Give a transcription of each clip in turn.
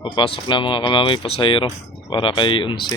Papasok na mga kamamay pasahero para kay Unse.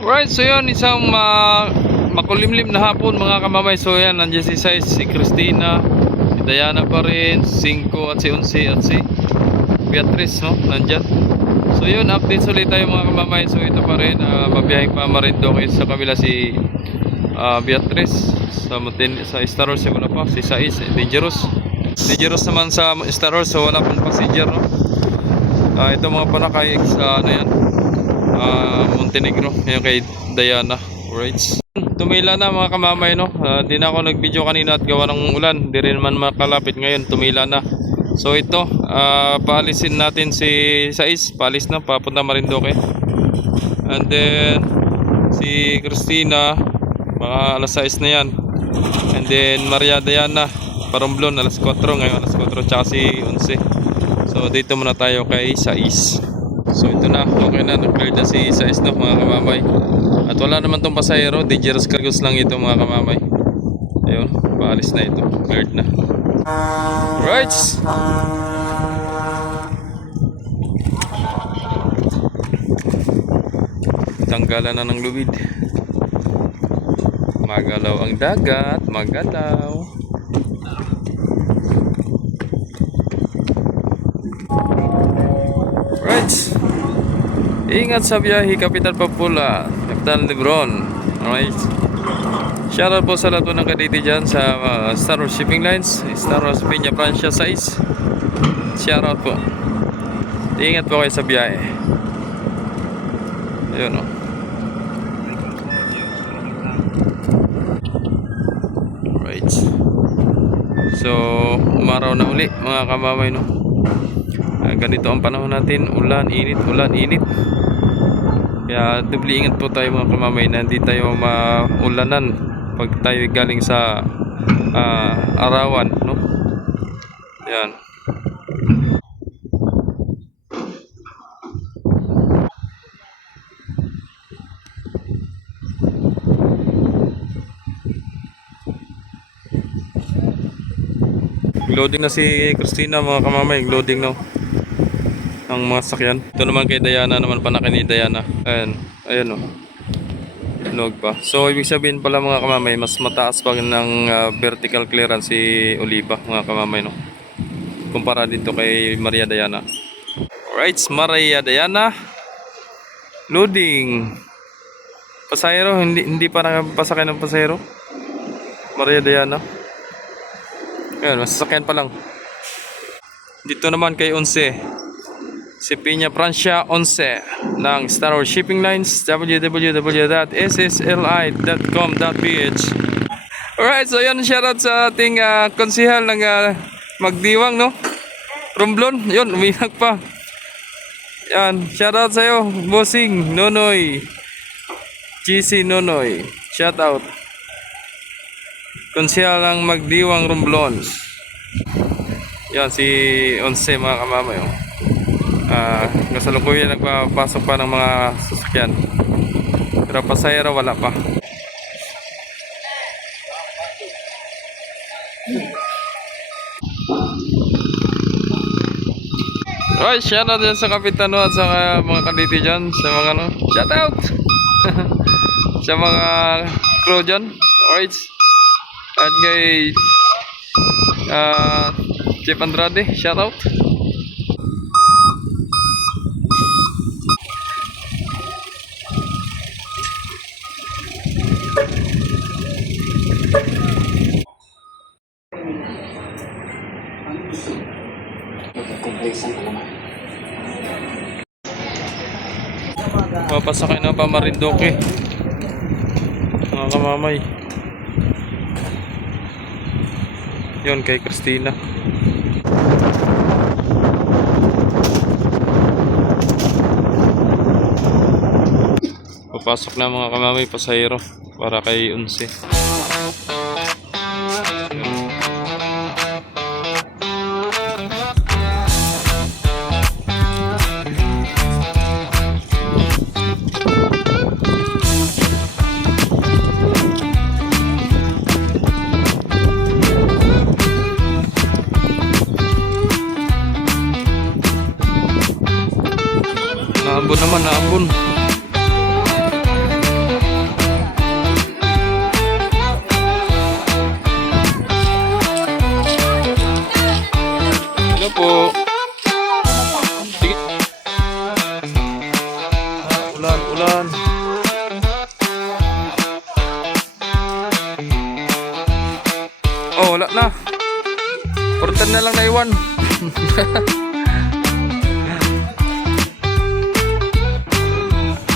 Right, so yun, isang makulimlim na hapon mga kamamay. So yan, nandiyan si Sais, si Christina, si Diana pa rin, 5 at si Unse at si Beatrice, no? Nandyan. So yun, update ulit tayo mga kamamay. So ito pa rin, mabiyahing pa Marinduque sa kabila si Beatrice sa Star Wars, wala pa si Sais, Dangerous naman sa Star Wars, so wala pang passenger, no? Ito mga panakay sa ano yan, Montenegro, yung kay Diana. Right, tumila na mga kamamay, no? Di na ako nag video kanina at gawa ng ulan, di rin man makalapit ngayon, tumila na. So ito, paalisin natin si Sais, paalis na, papunta Marinduque. And then si Christina, mga alas 6 na yan. And then Maria Diana, Paromblon, alas 4, ngayon alas 4, tsaka si Unse. So dito muna tayo kay Sais. So ito na, okay na, nag-clear na si Sais, no, mga kamamay. At wala naman tong pasahero, dangerous cargos lang ito mga kamamay. Ayun, paalis na ito, cleared na. Right, tanggalan na ng lubid. Magalaw ang dagat, magalaw. Right, ingat sa biyahe, Kapitan Papula, Kapitan Lebron. Alright, shoutout po sa lahat po ng kaditi dyan sa Star Wars Shipping Lines, Star Wars Peña Francia Sais. Shoutout po, ingat po kayo sa biyahe. Ayun, o. Right, so umaraw na uli mga kamamay, no? Ganito ang panahon natin, ulan, init. Kaya doble ingat po tayo mga kamamay na hindi tayo maulanan pag tayo galing sa arawan, no? Yan. Loading na si Christina mga kamamay, loading na ang mga sakyan. Ito naman kay Diana, naman panakin ni Diana. Ayan o, log pa. So ibig sabihin pala mga kamamay, mas mataas pa ng vertical clearance si Oliva mga kamamay, no? Kumpara dito kay Maria Diana. Alright, Maria Diana, loading. Pasahero, hindi pa nakapasakay ng pasahero. Maria Diana. Ayan, masasakyan pa lang. Dito naman kay Unse, si Peña Francia Unse ng Star Wars Shipping Lines, www.ssli.com.ph. Alright, so yun, shoutout sa ating konsihal ng Magdiwang, no? Romblon, yun, umiyak pa. Yan, shoutout sa'yo, Bossing Nonoy, GC Nonoy, shoutout. Konsihal ng Magdiwang Romblon. Yan, si Unse mga kamamay, oh. Kasalukuyan nagpapasok pa ng mga sasakyan, pero pasahero wala pa. Alright, shoutout dyan sa Kapitano at sa mga kaditi dyan, sa mga ano, shoutout sa mga crew dyan. Alright, at kay Chef Andrade, shoutout. Papasakay na pa Marinduque, mga kamamay. Yun kay Christina. Papasok na mga kamamay, pasahero para kay Unse. Naambon naman, naambon. Hello po. Sige. Ulan, ulan. Oh, wala na. Order na lang na iwan.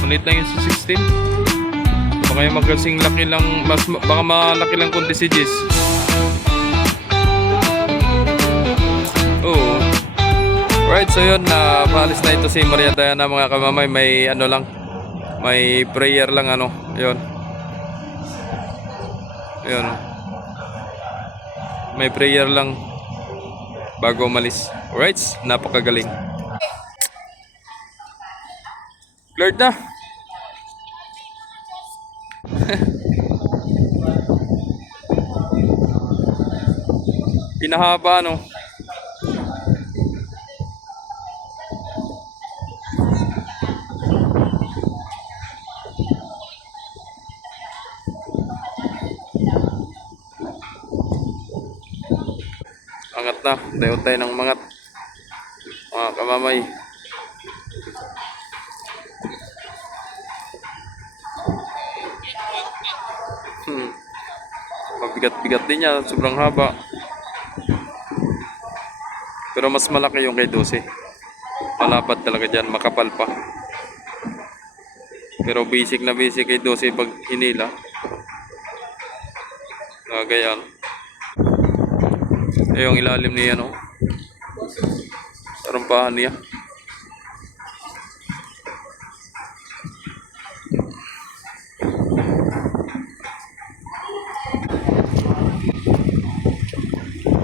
Ulit lang yung si 16. Baka yung magkasing laki lang, baka malaki lang konti si Jis. Oo. Right, so yun, paalis na ito si Maria Diana mga kamamay. May ano lang, may prayer lang ano. Yun. Yun. May prayer lang bago umalis. Alright, napakagaling. Cleared na. Pinahaba no. Angat na, dayot tayo ng mangat mga kamamay. Mabigat-bigat din niya, sobrang haba. Pero mas malaki yung kay 12. Malapad talaga dyan, makapal pa. Pero basic na basic kay 12 pag hinila. Ganyan. Yung ilalim niya no. Tarampahan niya.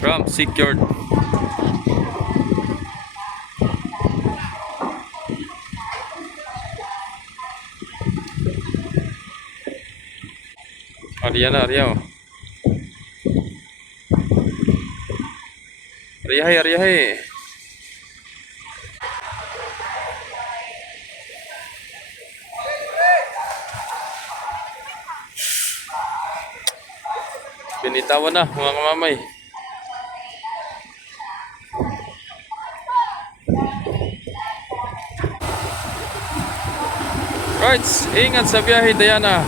Ramp secured. Ariya na, Ariya. Ariyahe, Ariyahe. Binitawan na mga kamamay. Right, ingat sa biyahe Diana.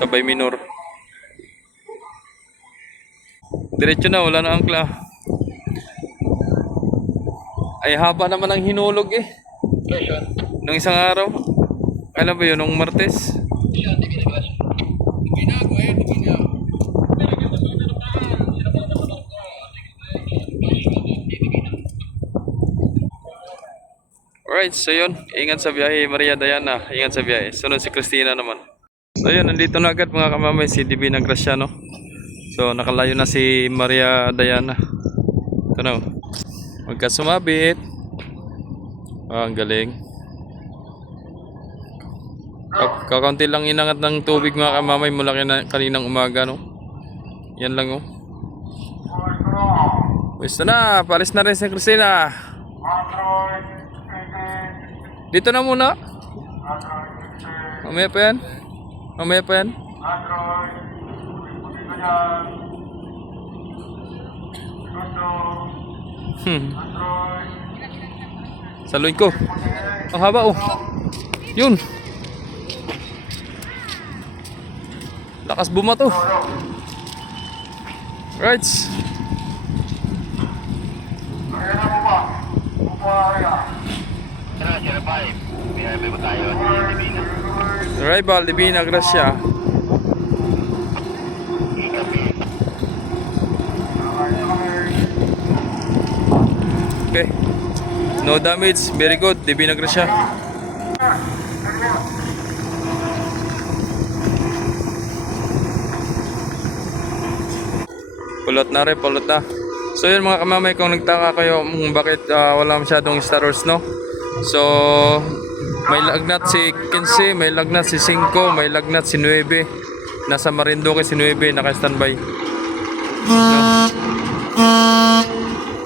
Sabay minor. Diretso na, wala na angkla. Ay haba naman ang hinulog eh. Nung isang araw. Kailan ba yun? Nung Martes? Alright, so yun. Ingat sa biyahe, Maria Diana. Ingat sa biyahe. Sunod si Christina naman. So yun, nandito na agad mga kamamay si DB ng Graciano. So nakalayo na si Maria Diana. Ito na. Magkasumabit. Ang galing. Kakaunti lang inangat ng tubig mga kamamay mula kaninang umaga no. Yan lang oh. Pwesto na, palis na rin si Christina. Dito na muna. Mamaya pa yan. Mamaya pa yan. Android. Dito yan. Android. Saluin ko. Ang haba oh. Yun. Lakas bumato. Right. Ayan na mo ba? Upo area. Rival, Divina Gracia. Okay. No damage. Very good. Divina Gracia. Pulot na rin, pulot na. So yun mga kamamay, kung nagtaka kayo kung bakit wala masyadong Star Wars, no? So may lagnat si 15, may lagnat si 5, may lagnat si 9. Nasa Marinduque si 9, naka-standby. No?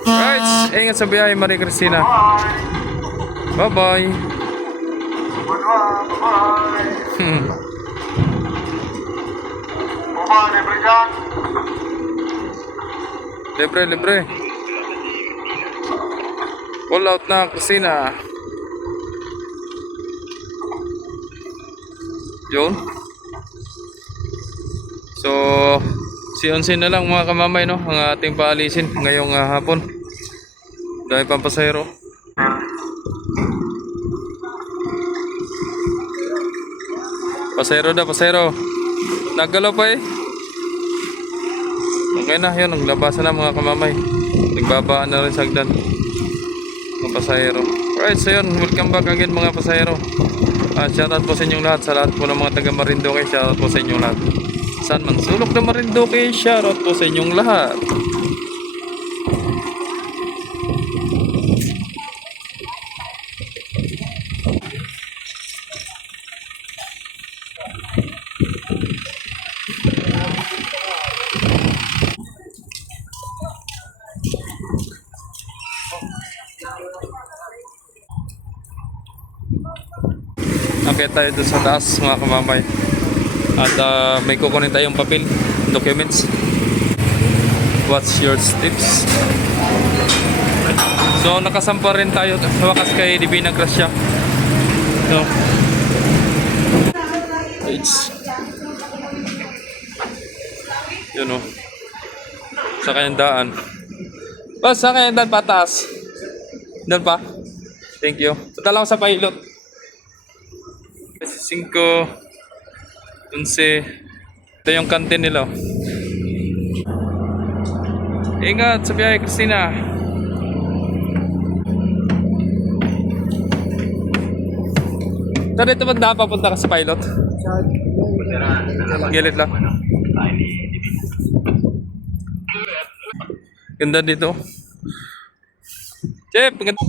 Right, ingat sa biyahe Maria Cristina. Bye-bye. Bye-bye. Baba, libre dyan. Libre, libre. Pull out na, Cristina. Yun. So, si Onsin na lang mga kamamay, no? Ang ating paalisin ngayong hapon. Dahil pampasahero. Pasahero na, pasahero. Naggalaw pa eh. Okay na, yun. Naglabasan na mga kamamay. Nagbabaan na rin sa hagdan. Mga pasahero. Alright, so yun. Welcome back again mga pasahero. Shoutout po sa inyong lahat. Sa lahat po ng mga taga Marinduque. Shoutout po sa inyong lahat. Saan man sulok na Marinduque. Shoutout po sa inyong lahat. Okay tayo doon sa taas mga kamamay. At may kukunin tayong papel, documents. What's your tips? So nakasampa rin tayo sa wakas kay Divina Gracia. So it's yun o. Sa kanyang daan. Oh, sa kanyang daan pataas. Doon pa. Thank you. Tatala ko sa pilot. 5, 11. Ito yung kantin nila. Ingat sa biyahe, Cristina. Saan dito ba napapunta ka sa pilot? Gilid lang. Ganda dito. Chef, ganda.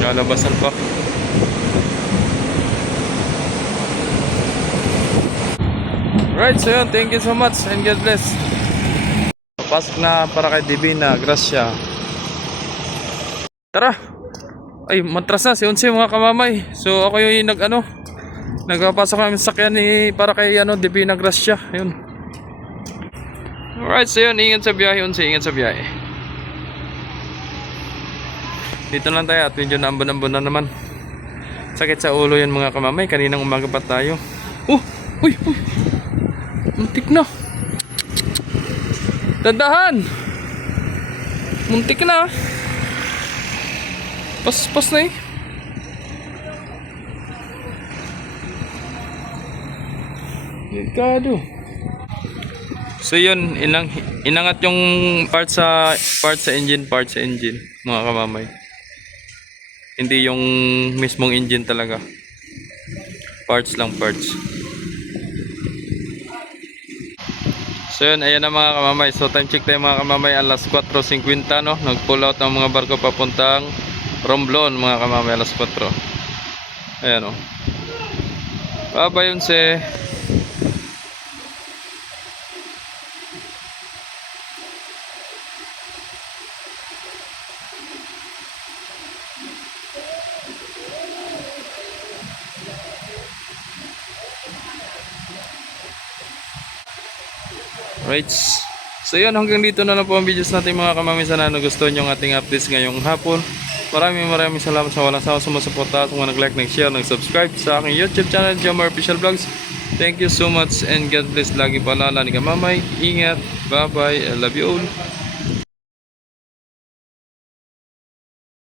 Lalabasan pa. Right, so yun, thank you so much and God bless. Pasok na para kay Divina Gracia. Tara. Ay, matras na si Onse mga kamamay. So ako yung nagpapasok namin sa sakyan ni para kay Divina Gracia. Ayun. Alright, so yun, ingat sa biyahe Onse, ingat sa biyahe. Dito lang tayo at medyo naambon-ambon na naman. Sakit sa ulo yan mga kamamay. Kaninang umaga pa tayo. Uy! Muntik na. Dandahan! Muntik na. Pas na eh. Delikado. So yun, inangat yung part sa engine mga kamamay. Hindi yung mismong engine talaga. Parts lang, parts. So yun, ayan na mga kamamay. So time check tayo mga kamamay, alas 4:50 no. Nag-pull out ang mga barko papuntang Romblon mga kamamay, alas 4. Ayan o. Bye-bye Onse. Right. So yun, hanggang dito na lang po ang videos natin mga kamamay. Sana nagustuhan nyo ang ating updates ngayong hapon. Maraming salamat sa walang sawa sumusuporta at mga nag-like, nag-share, nag-subscribe sa aking YouTube channel, Jomar Official Vlogs. Thank you so much and God bless. Lagi paalala ni kamamay. Ingat. Bye bye. I love you all.